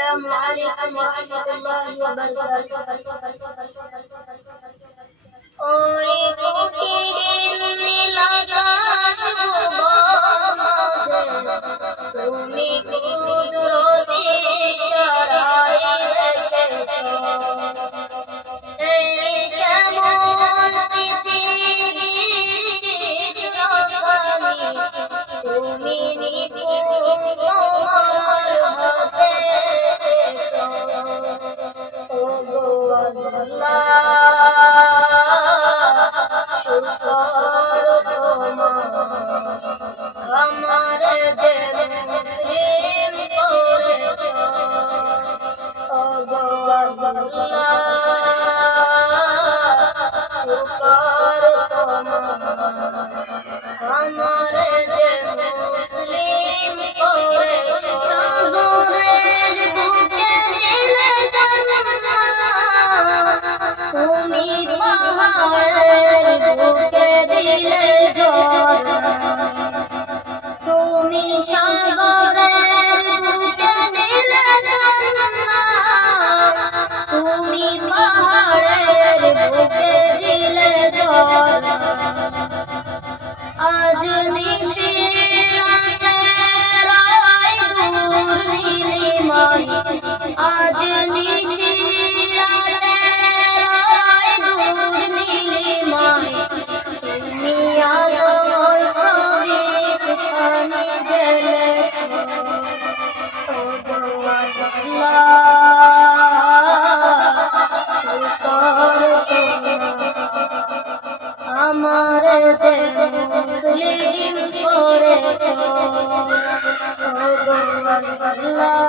السلام عليكم ورحمة الله وبركاته. ওই কোকিল নীল আকাশ মাঝে তুমি কুদরতি ইশারায় রেখেছ এই শ্যামল পৃথিবীর চিত্রখানি তুমি নিপুণ তোমার হাতে এঁকেছ। ওগো আল্লাহ শুকর তোমার আমার যে মুসলিম করেছ। ওগো আল্লাহ শুকর তোমার আমার যে মুসলিম করেছ। সাগরের বুকে দিলে তুমি পাহাড়ের বুকে দিলে জল তুমি সাগরের বুকে দিলে তুমি পাহাড়ের বুকে দিলে জল। আজ নিশিরাতে রায় দূর নীলিমায় আজ নিশিরাতে রায় দূর নীলিমায় তুমি আলোর প্রদীপ খানি জ্বেলেছ। ওগো আল্লাহ শুকর আমার যে মুসলিম করেছ। ওগো আল্লাহ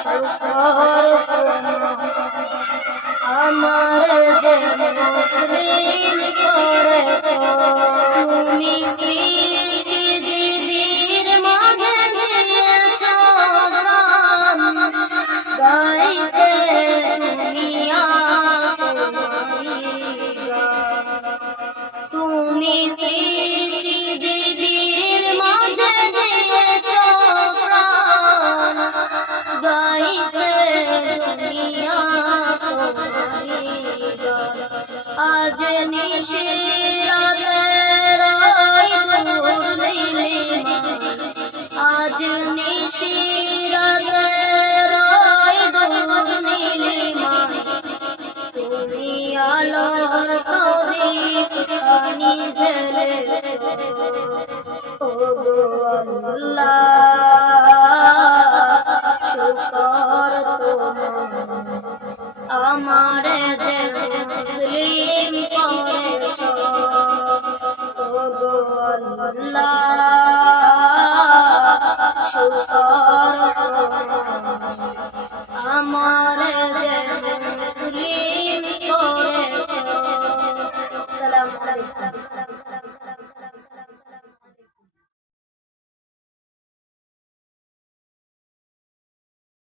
শুকর আমার যে মুসলিম করেছ। তুমি সৃষ্টি জীবের মাঝে দিয়েছ প্রাণ গাইতে দুনিয়া তুমি সৃষ্টি জীবের মাঝে দিয়েছ প্রাণ গাইতে দুনিয়া আজ নিশিরাতে রায় দূর নীলিমায় আজ নিশিরাতে রায় দূর নীলিমায় তুমি আলোর প্রদীপ খানি জ্বেলেছ। ওগো আল্লাহ শুকর তোমার আমার যে মুসলিম করেছ। ওগো আল্লাহ শুকর আমার যে মুসলিম করেছ। আসসালামু আলাইকুম।